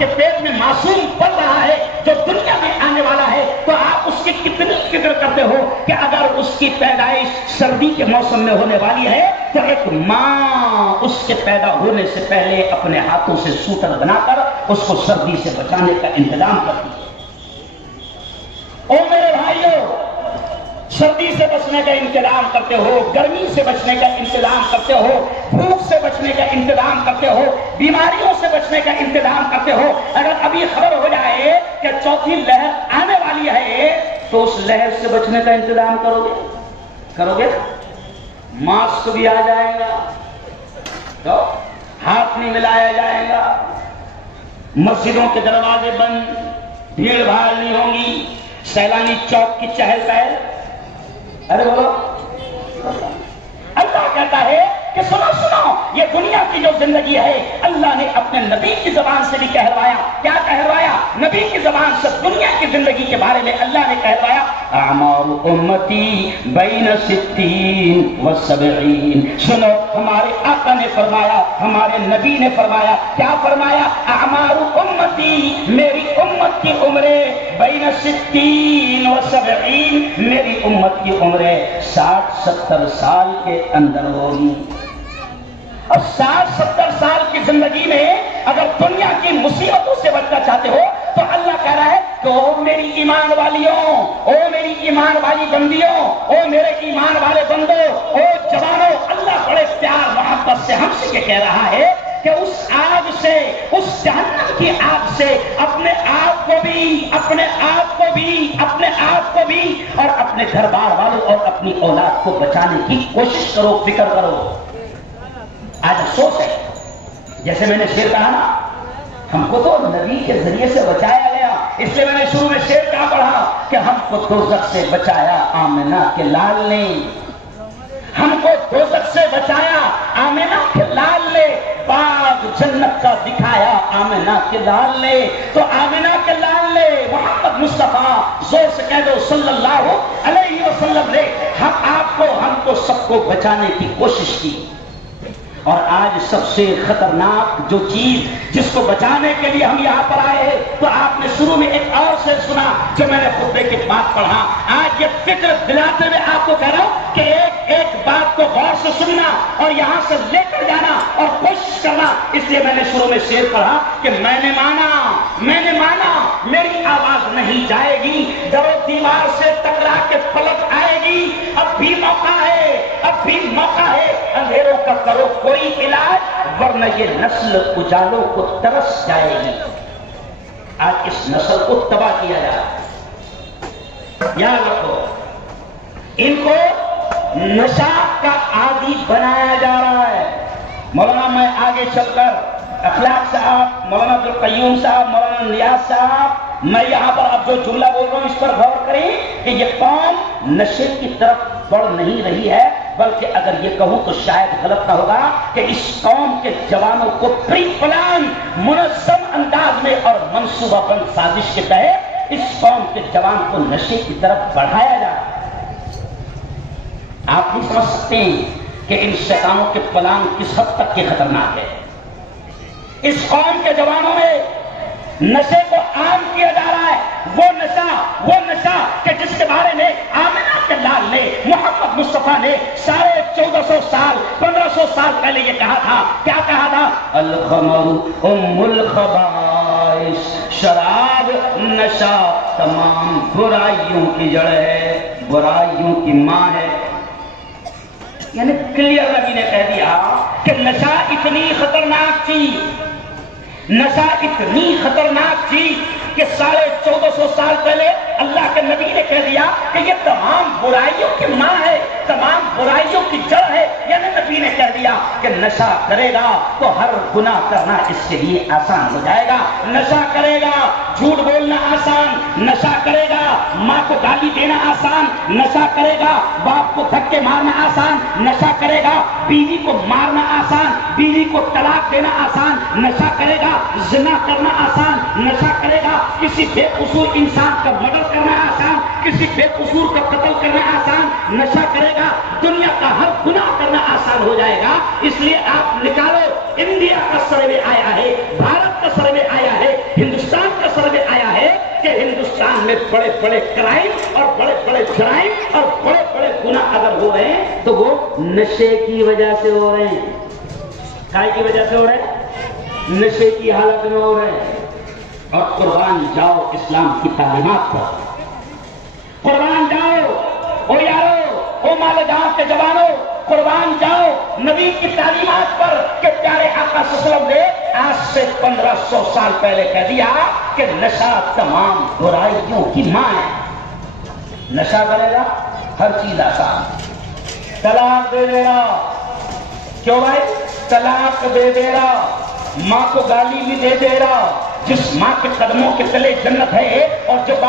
کے پیٹ میں معصوم پل رہا ہے جو دنیا میں آنے والا ہے، تو آپ اس کی کتنی فکر کرتے ہو کہ اگر اس کی پیدائش سردی کے موسم میں ہونے والی ہے تو ایک ماں اس کے پیدا ہونے سے پہلے اپنے ہاتھوں سے سوٹر بنا کر اس کو سردی سے بچانے کا انتظام کرتی ہے۔ او میرے بھائیو، سردی سے بچنے کا انتظام کرتے ہو، گرمی سے بچنے کا انتظام کرتے ہو، بھوک سے بچنے کا انتظام کرتے ہو، بیماریوں سے بچنے کا انتظام کرتے ہو۔ اگر ابھی خبر ہو جائے کہ چوتھی لہر آنے والی ہے تو اس لہر سے بچنے کا انتظام کرو گے؟ ماسک بھی آ جائے گا تو ہاتھ نہیں ملایا جائے گا، مسجدوں کے دروازے بند، بھیڑ بھاڑ نہیں ہوگی، سیلانی چوک کی چہل پہل۔ ارے بولو، اللہ کہتا ہے کہ سنو سنو، یہ دنیا کی جو زندگی ہے اللہ نے اپنے نبی کی زبان سے بھی کہلوایا۔ کیا کہلوایا؟ نبی کی زبان سے دنیا کی زندگی کے بارے میں اللہ نے کہلوایا، اعمار امتی بین 60 و 70۔ سنو، ہمارے آقا نے فرمایا، ہمارے نبی نے فرمایا، کیا فرمایا؟ اعمار امتی، میری امت کی عمریں بین 60 و 70، میری امت کی عمریں 60-70 سال کے اندر ہوگی۔ اب 60-70 سال کی زندگی میں اگر دنیا کی مصیبتوں سے بچنا چاہتے ہو تو اللہ کہہ رہا ہے کہ او میری ایمان والیوں، او میری ایمان والی بندیوں، او میرے ایمان والے بندوں، او جوانوں، اللہ بڑے پیار محبت سے ہم سے یہ کہہ رہا ہے کہ اس آگ سے، اس جہنم کی آگ سے اپنے آپ کو بھی، اپنے آپ کو بھی، اپنے آپ کو بھی اور اپنے گھر بار والوں اور اپنی اولاد کو بچانے کی کوشش کرو، فکر کرو۔ آج افسوس ہے، جیسے میں نے شعر کہا نا، ہم کو تو نبی کے ذریعے سے بچایا گیا، اس لیے میں نے شروع میں شعر کیا پڑھا کہ ہم کو دوزخ سے بچایا آمنہ کے لال نے، ہم کو دوزخ سے بچایا آمنہ کے لال نے، باغ جنت کا دکھایا آمنہ کے لال نے۔ تو آمنہ کے لال نے، محمد مصطفیٰ، زور سے کہہ دو صلی اللہ علیہ وسلم نے ہم کو سب کو بچانے کی کوشش کی۔ اور آج سب سے خطرناک جو چیز جس کو بچانے کے لیے ہم یہاں پر آئے ہیں، تو آپ نے شروع میں ایک اور سے سنا جو میں نے خطبے کی بات پڑھا، آج یہ فکر دلاتے ہوئے آپ کو کہہ رہا ہوں کہ ایک ایک بات کو غور سے سننا اور یہاں سے لے کر جانا اور کوشش کرنا۔ اس لیے میں نے شروع میں شعر پڑھا کہ میں نے مانا، میری آواز نہیں جائے گی، در و دیوار سے ٹکرا کے پلٹ آئے گی، اب بھی موقع ہے، اب بھی موقع ہے، اندھیروں کا کرو کوئی علاج ورنہ یہ نسل اجالوں کو ترس جائے گی۔ آج اس نسل کو تباہ کیا جا رہا ہے، یاد رکھو، ان کو نشہ کا عادی بنایا جا رہا ہے۔ مولانا میں آگے چل کر اخلاق صاحب، مولانا عبدالقیوم صاحب، مولانا نیاز صاحب، میں یہاں پر اب جو جملہ بول رہا ہوں اس پر غور کریں کہ یہ قوم نشے کی طرف بڑھ نہیں رہی ہے، بلکہ اگر یہ کہوں تو شاید غلط نہ ہوگا کہ اس قوم کے جوانوں کو پری پلان منظم انداز میں اور منصوبہ بند سازش کے تحت اس قوم کے جوان کو نشے کی طرف بڑھایا جا رہا ہے۔ آپ نہیں سمجھ سکتے ہیں کہ ان شیطانوں کے پلان کس حد تک کے خطرناک ہے۔ اس قوم کے جوانوں میں نشے کو عام کیا جا رہا ہے، وہ نشہ کہ جس کے بارے میں آمنہ کے لال نے، محمد مصطفیٰ نے 1450 سال 1500 سال پہلے یہ کہا تھا۔ کیا کہا تھا؟ الخمر ام الخبائث، شراب نشہ تمام برائیوں کی جڑ ہے، برائیوں کی ماں ہے۔ یعنی کلیئر نبی نے کہہ دیا کہ نشہ اتنی خطرناک چیز، نشہ اتنی خطرناک چیز کہ 1450 سال پہلے اللہ کے نبی نے کہہ دیا کہ یہ تمام برائیوں کی ماں ہے، تمام برائیوں کی جڑ ہے۔ یعنی نبی نے کہہ دیا کہ نشہ کرے گا تو ہر گناہ کرنا اس کے لیے آسان ہو جائے گا۔ نشہ کرے گا جھوٹ بولنا آسان، نشہ کرے گا ماں کو گالی دینا آسان، نشہ کرے گا باپ کو دھکے مارنا آسان، نشہ کرے گا بیوی کو مارنا آسان، بیوی کو طلاق دینا آسان، نشہ کرے گا زنا کرنا آسان، نشہ کرے گا کسی بے قصور انسان کا مرڈر کرنا آسان، کسی بے قصور کا قتل کرنا آسان، نشہ کرے گا دنیا کا ہر گناہ کرنا آسان ہو جائے گا۔ اس لیے آپ نکالو، انڈیا کا سروے آیا ہے، بھارت کا سروے آیا ہے ہندوستان کا سروے آیا ہے کہ ہندوستان میں بڑے بڑے کرائم اور بڑے بڑے جرائم اور بڑے بڑے گناہ اگر ہو رہے ہیں تو وہ نشے کی وجہ سے ہو رہے ہیں. کائے کی وجہ سے ہو رہے ہیں؟ نشے کی حالت میں ہو رہے ہیں. اور قربان جاؤ اسلام کی تعلیمات پر، قربان جاؤ او یارو، او مال جہاں کے جوانوں، قربان جاؤ نبی کی تعلیمات پر کہ پیارے آقا صلی اللہ علیہ وسلم نے آج سے 1500 سال پہلے کہہ دیا کہ نشہ تمام برائیوں کی ماں ہے. نشہ کرے گا ہر چیز آسان. طلاق دے دے رہا، کیوں بھائی؟ طلاق دے دے رہا، ماں کو گالی بھی دے دے رہا. جس ماں کے قدموں کے تلے جنت ہے اور جو